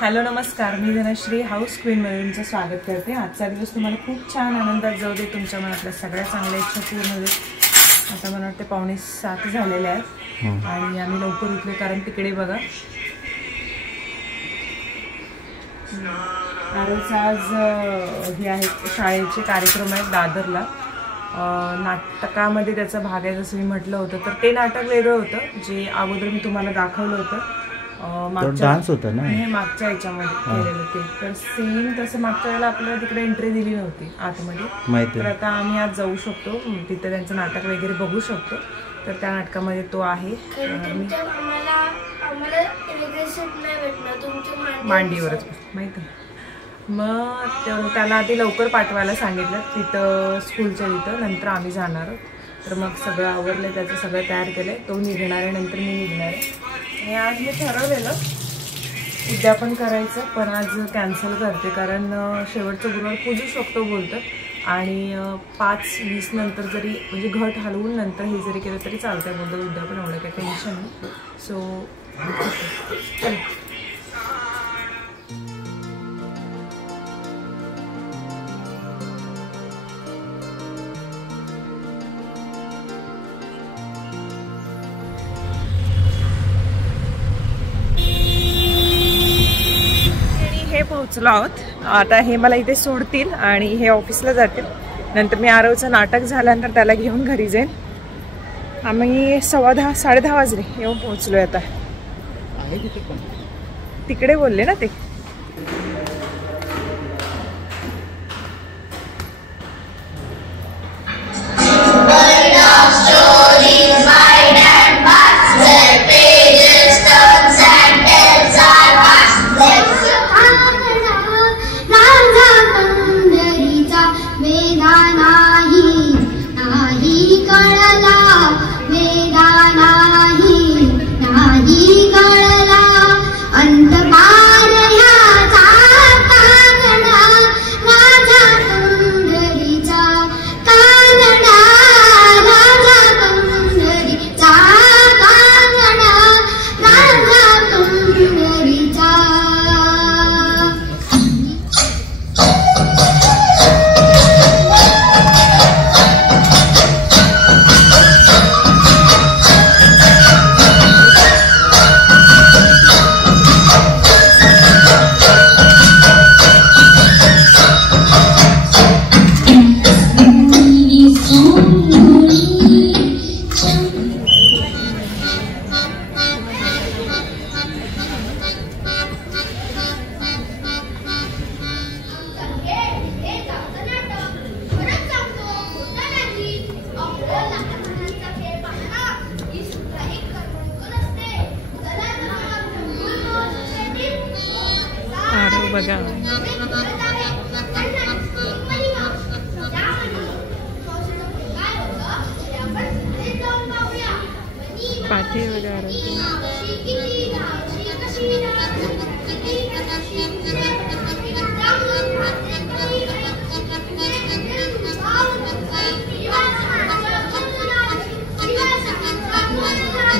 Hello नमस्कार, मी Dhanashree house queen मध्ये तुमचं स्वागत करते। आजचा दिवस तुम्हाला खूप छान आनंदात जाऊ दे, तुमच्या मनातल्या सगळ्या चांगल्या इच्छा पूर्ण होतील। आता मला वाटते 6:45 झालेले आहेत आणि आम्ही लवकर उठले कारण तिकडे बघा आज हे आहेत शाळेचे कार्यक्रम आहेत दादरला। नाटकामध्ये त्याचा भाग आहे जसं मी म्हटलं होतं, तर ते नाटक वेगळं होतं जे अगोदर मी तुम्हाला दाखवलं होतं। डान्स होता ना हे मागच्या याच्यामध्ये केलेलं ते, तर सेम तसं मागच्या वेळेला आपल्याला तिकडे एंट्री दिली नव्हती आतमध्ये, तर आता आम्ही आज जाऊ शकतो तिथे, त्यांचं नाटक वगैरे बघू शकतो। तर त्या नाटकामध्ये तो आहे मांडीवरच माहिती आहे। मग त्याला आधी लवकर पाठवायला सांगितलं तिथं स्कूलच्या तिथं, नंतर आम्ही जाणार। तर मग सगळं आवरलं, त्याचं सगळं तयार केलंय, तो निघणार आहे, नंतर मी निघणार आहे। आणि आज मी ठरवलेलं उद्या पण करायचं, पण आज कॅन्सल करते कारण शेवटचं गुरुवार पूजू शकतो बोलतात आणि 5:20 नंतर जरी म्हणजे घट हलवून नंतर हे जरी केलं तरी चालतंय बोलतात, उद्या पण एवढं काही टेन्शन नाही। सो चल पोहोचलो आहोत। आता हे मला इथे सोडतील आणि हे ऑफिसला जातील, नंतर मी आरवचं नाटक झाल्यानंतर त्याला घेऊन घरी जाईल। आम्ही 10:15 10:30 वाजले येऊन पोहोचलोय। आता तिकडे बोलले ना ते, बघा पाठी वगैरे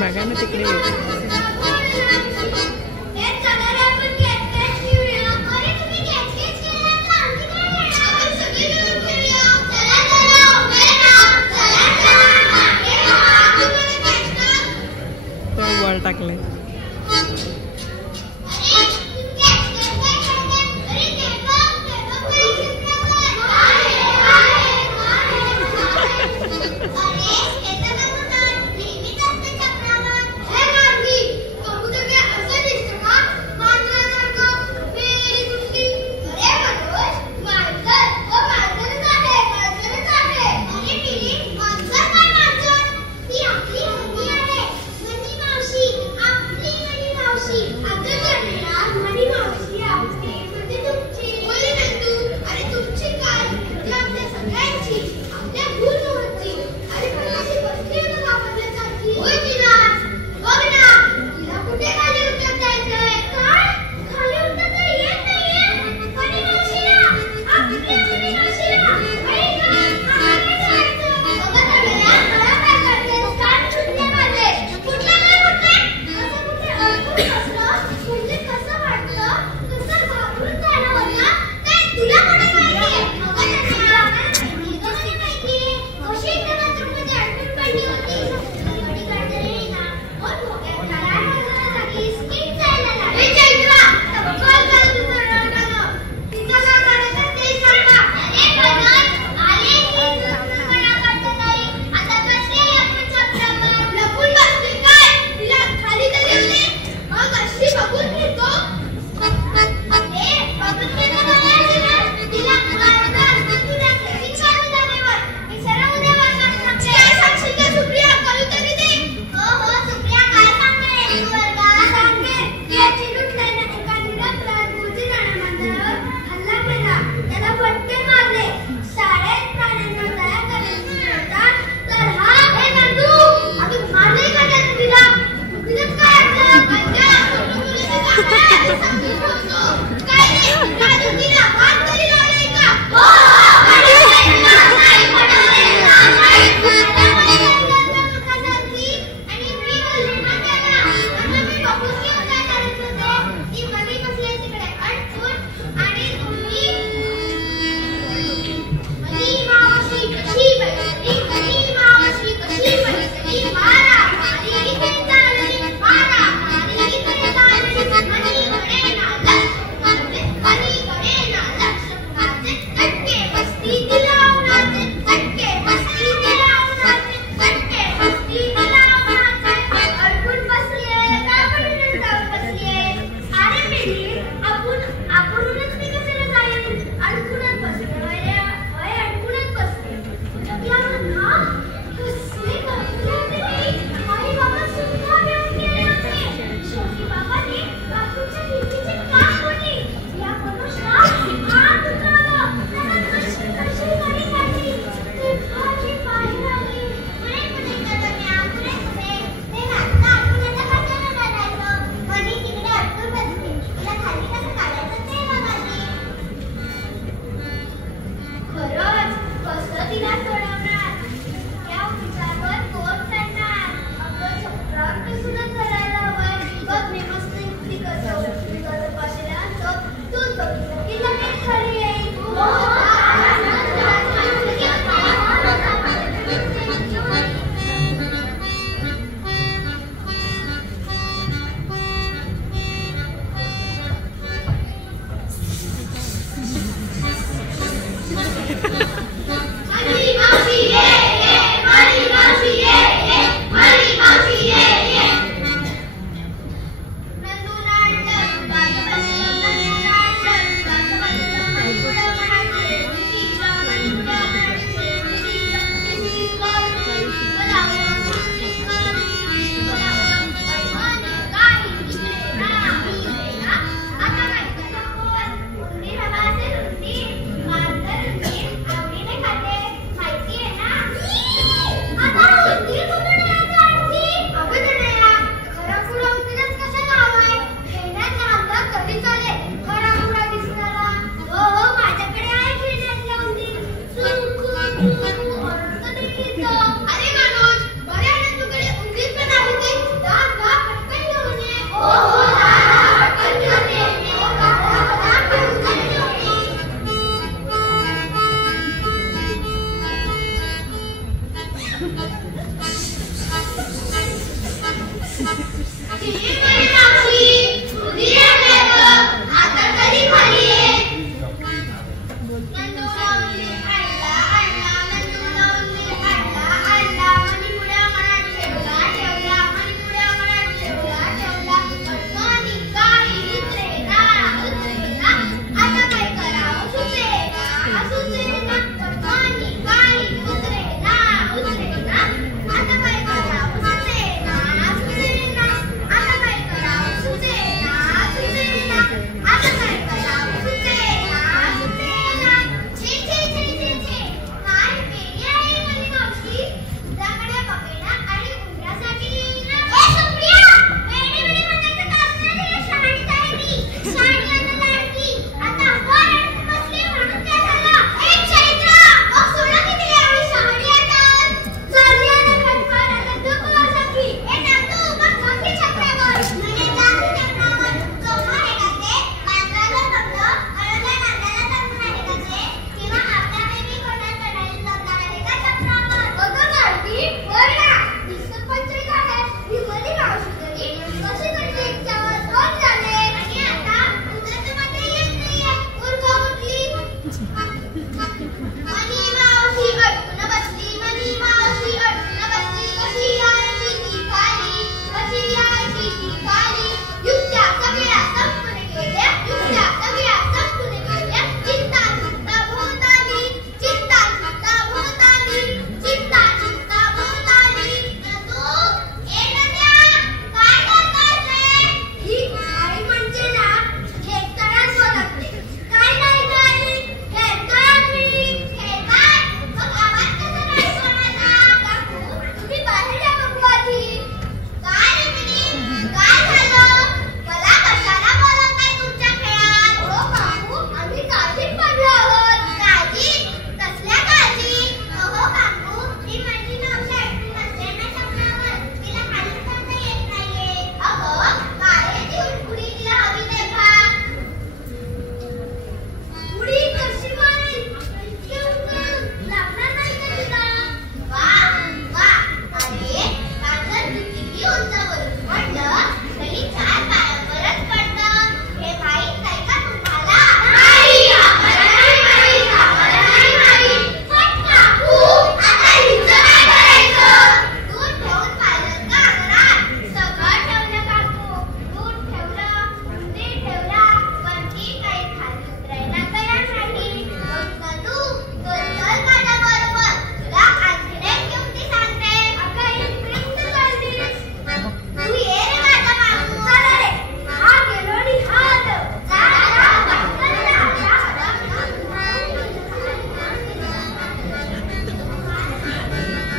बघा ना तिकडे टाकले।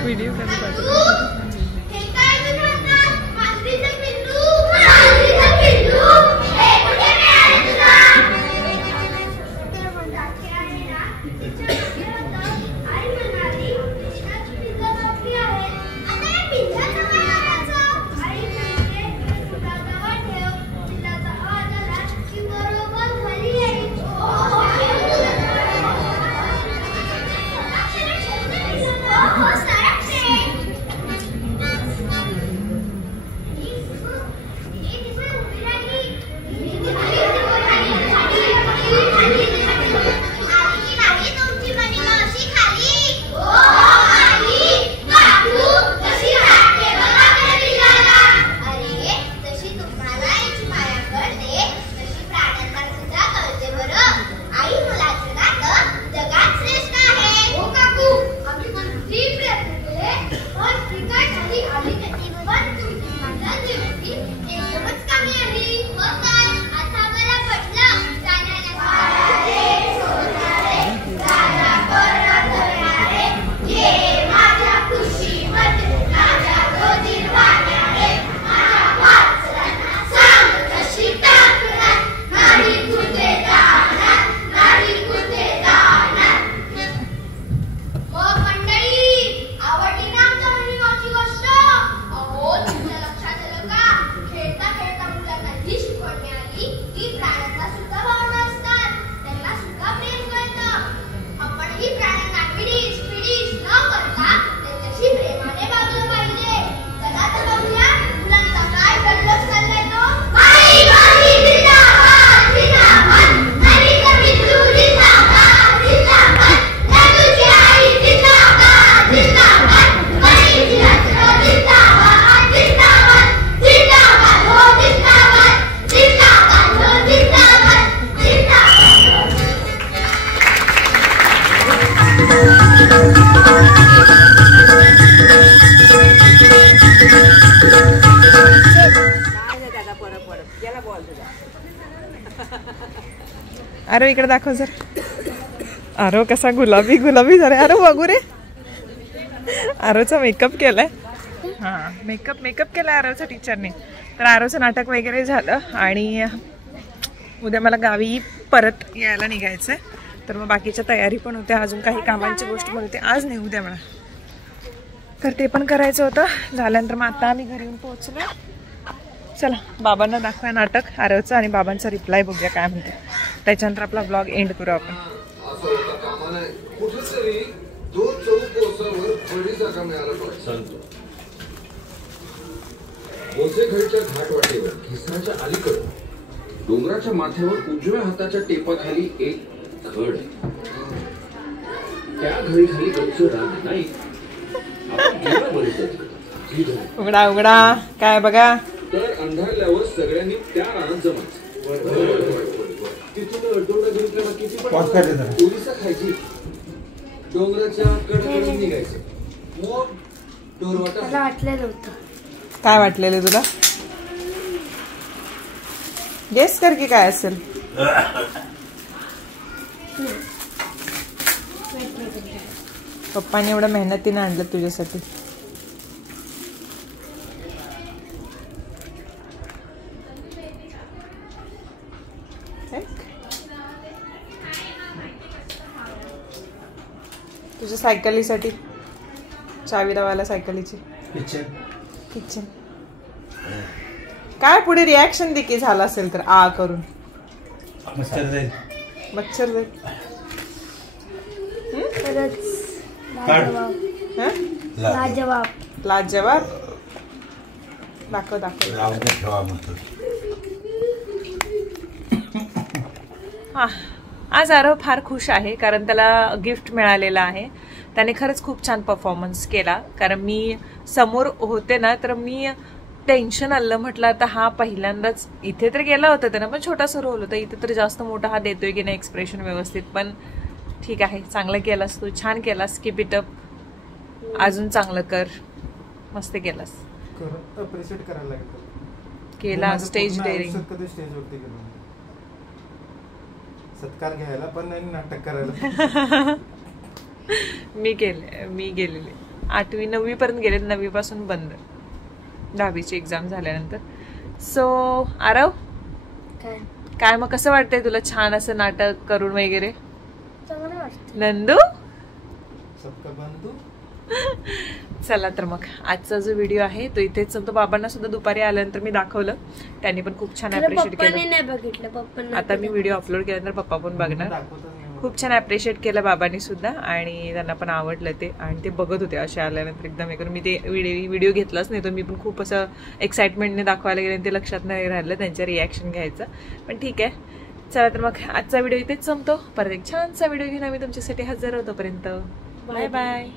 व्हिडिओ कधी पाठवतो? आरो इकडे दाखव जर. आरो कसा गुलाबी गुलाबी झालाय. आरो बघू रे. आरोचा मेकअप केलाय. हा मेकअप केलाय आरोचा टीचरने. तर आरोचं नाटक वगैरे झालं आणि उद्या मला गावी परत यायला निघायचंय. तर मग बाकीच्या तयारी पण होत्या. अजून काही कामांची गोष्ट पण होती. आज नाही उद्या मला. तर ते पण करायचं होतं. झाल्यानंतर मग आता आम्ही घरी येऊन पोहोचलो. चला बाबांना दाखवा नाटक आरवचं आणि बाबांचा रिप्लाय बघूया काय म्हणते. त्याच्यानंतर आपला ब्लॉग एंड करू आपण. मोसेघरच्या घाटवाटेवर खिसराच्या अलीकडे डोंगराच्या माथ्यावर उजव्या हाताच्या टेपाखाली एक घड. त्या घडीखाली गच्च रान नाही. उघडा उघडा काय बघा. तर अंधारल्यावर सगळ्यांनी त्या रानात जमायचं. तिथून डोंगर घेतल्याला किती पण पोलिस खायची. डोंगराच्या कडेकडून निघायचं. मग डोरवाटा वाटलेलं होतं. काय वाटलेलं तुला? गेस कर की काय असेल. पप्पाने एवढं मेहनतीने आणलं तुझ्यासाठी. तुझ्या सायकलीसाठी चावी लावायला सायकलीची. किचन काय पुढे रिॲक्शन देखील झाला असेल तर आ करून. मच्छर जाईल. लाजवाब दाखव. हा आज आरव फार खुश आहे कारण त्याला गिफ्ट मिळालेलं आहे. त्याने खरंच खूप छान परफॉर्मन्स केला. कारण मी समोर होते ना तर मी टेन्शन आलं. म्हटलं आता हा पहिल्यांदाच इथे तर गेला होता त्यानं पण छोटासा रोल होता. इथे तर जास्त मोठा हा देतोय की नाही एक्सप्रेशन व्यवस्थित. पण ठीक आहे चांगलं केलास तू. छान केलास. Keep it up. अजून चांगलं कर. मस्त केलास. अप्रिशिएट करायला लागतं. केला स्टेज डेअरिंग. कधी स्टेजवरती गेलो सत्कार घ्यायला पण नाही नाटक करायला. मी गेलेले 8वी 9वी पर्यंत गेले. 9वी पासून बंद. 10वीची एक्झाम झाल्यानंतर. सो आरव काय मग कसं वाटतंय तुला छान असं नाटक करून वगैरे? नंदू चला तर मग आजचा जो व्हिडिओ आहे तो इथेच संपतो. बाबांना सुद्धा दुपारी आल्यानंतर मी दाखवलं. त्यांनी पण खूप छान अप्रिशिएट केलं. आता मी व्हिडिओ अपलोड केल्यानंतर पप्पा पण बघणार. खूप छान अप्रिशिएट केलं बाबांनी सुद्धा आणि त्यांना पण आवडलं ते. आणि ते बघत होते असे आल्यानंतर एकदम हे करून. मी ते व्हिडिओ घेतलाच नाही. तर मी पण खूप असं एक्साइटमेंटने दाखवायला गेले. ते लक्षात नाही राहिलं त्यांच्या रिॲक्शन घ्यायचं. पण ठीक आहे चला तर मग आजचा व्हिडिओ इथेच संपतो. परत एक छानसा व्हिडिओ घेऊन आम्ही तुमच्यासाठी हजर होतोपर्यंत बाय बाय.